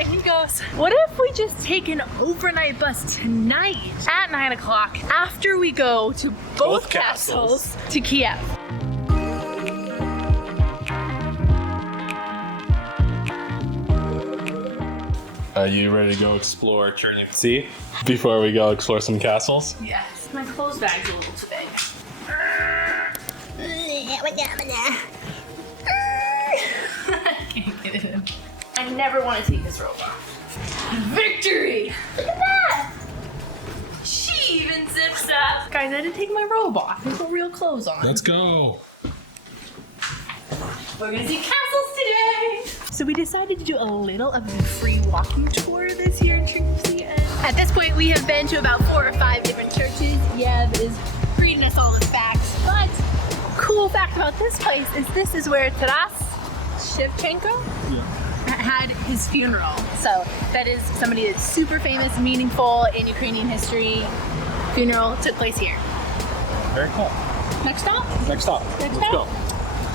And he goes, what if we just take an overnight bus tonight at 9 o'clock after we go to both castles to Kiev? Are you ready to go explore CHERNIVTSI before we go explore some castles? Yes. My clothes bag's a little too big. Can't get it in. I never want to take this robe off. Victory! Look at that! She even zips up. Guys, I didn't take my robe off. I put real clothes on. Let's go. We're gonna see castles today. So we decided to do a little of a free walking tour this year in CHERNIVTSI. At this point, we have been to about 4 or 5 different churches. Yev is reading us all the facts. But cool fact about this place is this is where Taras Shevchenko had his funeral. So that is somebody that's super famous, meaningful in Ukrainian history. Funeral took place here. Very cool. Next stop? Next stop. Let's go.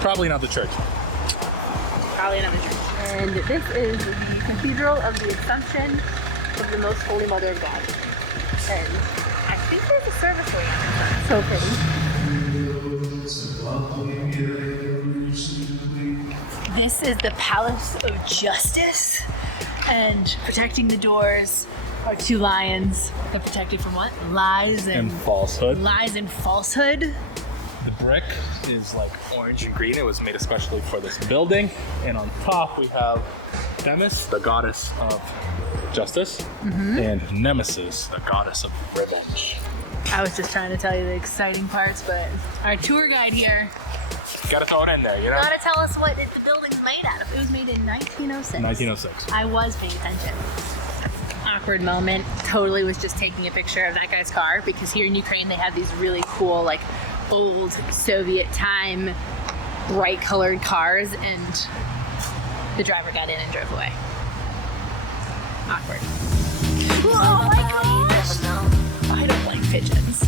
Probably not the church. Probably another church. And this is the Cathedral of the Assumption of the Most Holy Mother of God. And I think there's a service going on. So pretty. This is the Palace of Justice. And protecting the doors are 2 lions. They're protected from what? Lies and falsehood. Lies and falsehood. The brick is like orange and green. It was made especially for this building. And on top we have Themis, the goddess of justice, and Nemesis, the goddess of revenge. I was just trying to tell you the exciting parts, but our tour guide here Gotta throw it in there, you know? gotta tell us what the building's made out of. It was made in 1906. 1906. I was paying attention. Awkward moment. Totally was just taking a picture of that guy's car because here in Ukraine they have these really cool, like, old Soviet time bright colored cars, and the driver got in and drove away. Awkward. Oh my gosh! I don't like pigeons.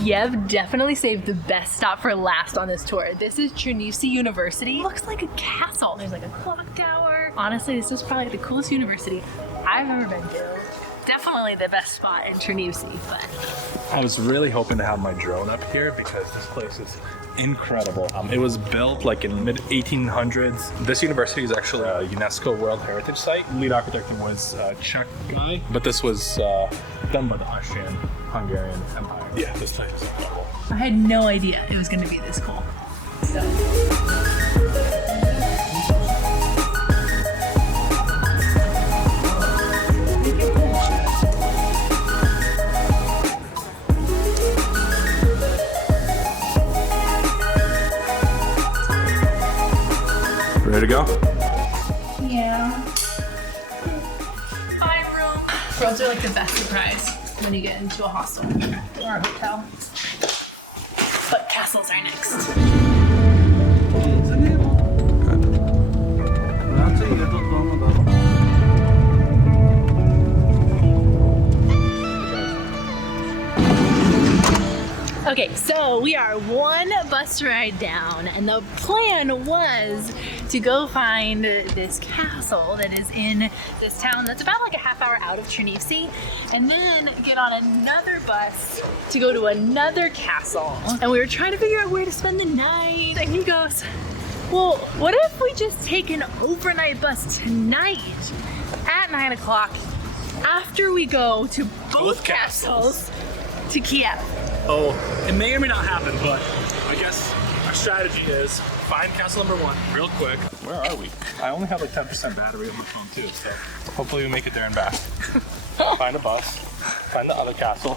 Yev definitely saved the best stop for last on this tour. This is CHERNIVTSI University. It looks like a castle. There's like a clock tower. Honestly, this is probably the coolest university I've ever been to. Definitely the best spot in CHERNIVTSI, but I was really hoping to have my drone up here because this place is incredible. It was built like in mid 1800s. This university is actually a UNESCO World Heritage Site. Lead architect was Czech guy, but this was done by the Austrian-Hungarian Empire. Yeah, this place is incredible. I had no idea it was going to be this cool. So. Ready to go? Yeah. Fine room. Rooms are like the best surprise when you get into a hostel or a hotel. But castles are next. Okay, so we are one bus ride down, and the plan was to go find this castle that is in this town that's about like a half hour out of CHERNIVTSI, and then get on another bus to go to another castle. And we were trying to figure out where to spend the night, and he goes, well, what if we just take an overnight bus tonight at 9 o'clock after we go to both castles to Kiev? Oh, it may or may not happen, but I guess our strategy is find castle number 1 real quick. Where are we? I only have like 10% battery on my phone too, so hopefully we make it there and back. Find a bus, find the other castle,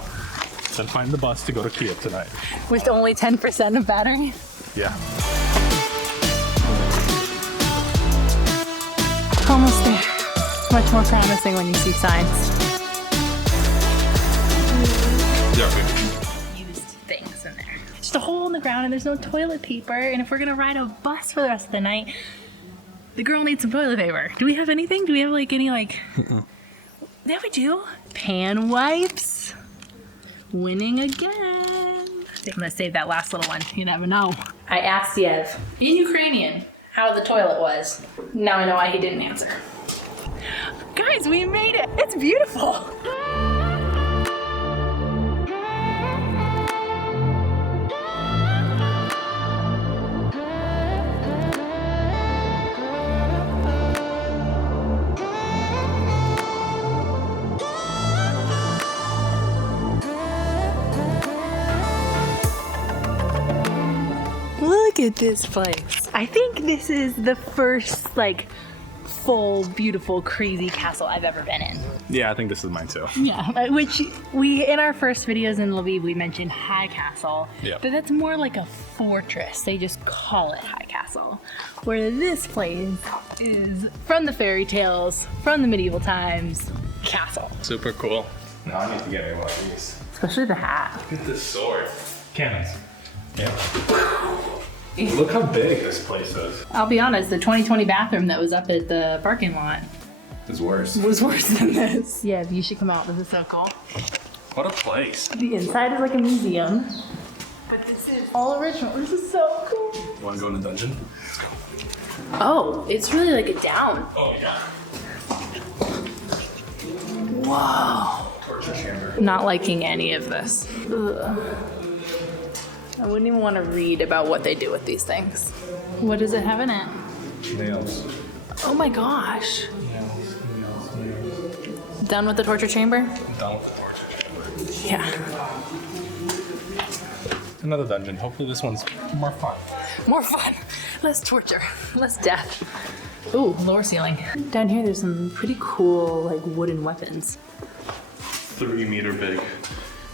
then find the bus to go to Kiev tonight. With only 10% of battery? Yeah. Almost there. Much more promising when you see signs. Yeah, okay. Things in there. Just a hole in the ground and there's no toilet paper, and if we're gonna ride a bus for the rest of the night, the girl needs some toilet paper. Do we have anything? Do we have like any like... Yeah, we do. Pan wipes. Winning again. I'm gonna save that last little one. You never know. I asked Yev in Ukrainian how the toilet was. Now I know why he didn't answer. Guys, we made it. It's beautiful. Look at this place. I think this is the first like full, beautiful, crazy castle I've ever been in. Yeah, I think this is mine too. Yeah, which we, in our first videos in Lviv, we mentioned High Castle, Yeah. but that's more like a fortress. They just call it High Castle. Where this place is from the fairy tales, from the medieval times, castle. Super cool. Now I need to get me one of these. Especially the hat. Look at this sword. Cannons. Yeah. Look how big this place is. I'll be honest, the 2020 bathroom that was up at the parking lot It's worse. was worse than this. Yeah, you should come out. This is so cool. What a place. The inside is like a museum, but this is all original. This is so cool. You want to go in the dungeon? Oh, it's really like a down. Oh, yeah. Whoa. Torture chamber. Not liking any of this. Ugh. I wouldn't even want to read about what they do with these things. What does it have in it? Nails. Oh my gosh. Nails. Done with the torture chamber? I'm done with the torture chamber. Yeah. Another dungeon. Hopefully this one's more fun. More fun. Less torture. Less death. Ooh, lower ceiling. Down here there's some pretty cool like wooden weapons. 3-meter big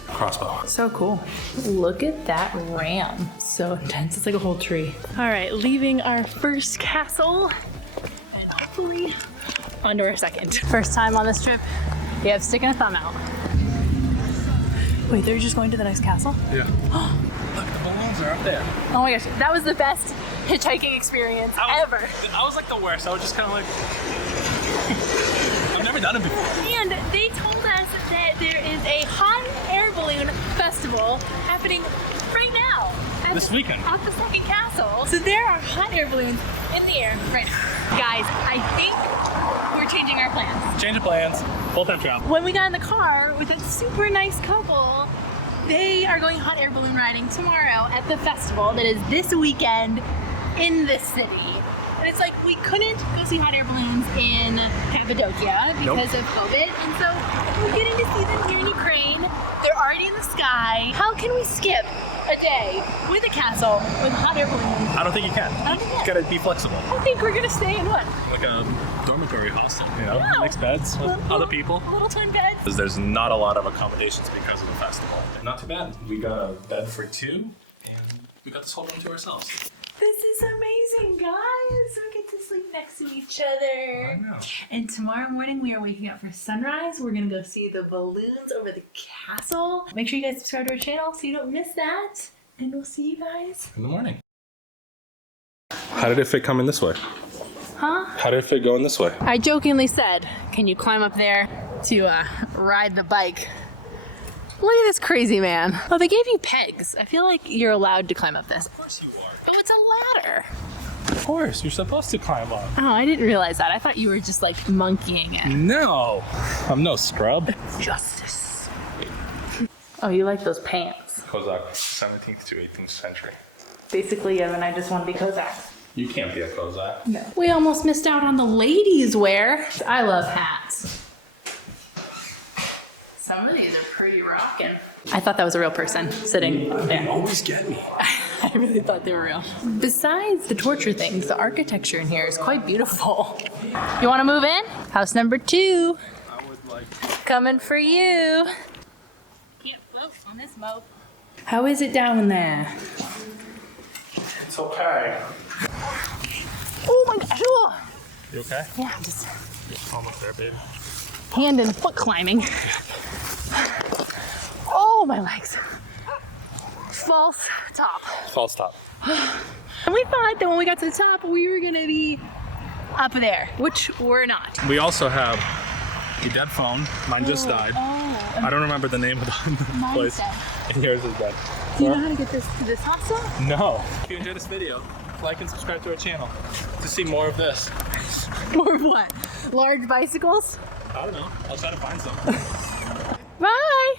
crossbow. So cool. Look at that ram. So intense. It's like a whole tree. All right, leaving our first castle and hopefully onto our second. First time on this trip, we have sticking a thumb out. Wait, they're just going to the next castle? Yeah. Look, the balloons are up there. Oh my gosh, that was the best hitchhiking experience ever. I was like the worst. I was just kind of like, I've never done it before. And they told us that there is a hot air balloon festival happening right now. This weekend. At the second castle. So there are hot air balloons in the air right now. Guys, I think we're changing our plans. Change of plans. Full-time travel. When we got in the car with a super nice couple, they are going hot air balloon riding tomorrow at the festival that is this weekend in this city. And it's like we couldn't go see hot air balloons in Cappadocia because of COVID, and so we're getting to see them here in Ukraine. They're already in the sky. How can we skip a day with a castle with hot air balloons? I don't think you can. I don't think You gotta be flexible. I think we're gonna stay in what? Like a dormitory hostel, you know? Yeah. Mixed beds with other people. Little twin beds. Because there's not a lot of accommodations because of the festival. Not too bad. We got a bed for 2, and we got this whole room to ourselves. This is amazing, guys. We get to sleep next to each other. I know. And tomorrow morning we are waking up for sunrise. We're gonna go see the balloons over the castle. Make sure you guys subscribe to our channel so you don't miss that. And we'll see you guys In the morning. How did it fit coming this way? Huh? How did it fit going this way? I jokingly said, can you climb up there to ride the bike? Look at this crazy man. Oh, they gave you pegs. I feel like you're allowed to climb up this. Of course you are. Oh, it's a ladder. Of course, you're supposed to climb up. Oh, I didn't realize that. I thought you were just like monkeying it. No, I'm no scrub. Justice. Oh, you like those pants. Kozak, 17th to 18th century. Basically, Yevhen and I just want to be Cossacks. You can't be a Kozak. No. We almost missed out on the ladies' wear. I love hats. Some of these are pretty rockin'. I thought that was a real person sitting there. You always get me. I really thought they were real. Besides the torture things, the architecture in here is quite beautiful. You want to move in? House number 2. I would like. Coming for you. Can't float on this moat. How is it down there? It's okay. Oh my gosh. Oh. You okay? Yeah, I'm just Almost there, baby. hand and foot climbing. Oh, my legs. False top. False top. And we thought that when we got to the top, we were gonna be up there, which we're not. We also have a dead phone. Mine just died. Oh, I don't remember the name of the place. dead. And yours is dead. Do you know how to get to this hostel? No. If you enjoyed this video, like and subscribe to our channel to see more of this. More of what? Large bicycles? I don't know. I'll try to find some. Bye!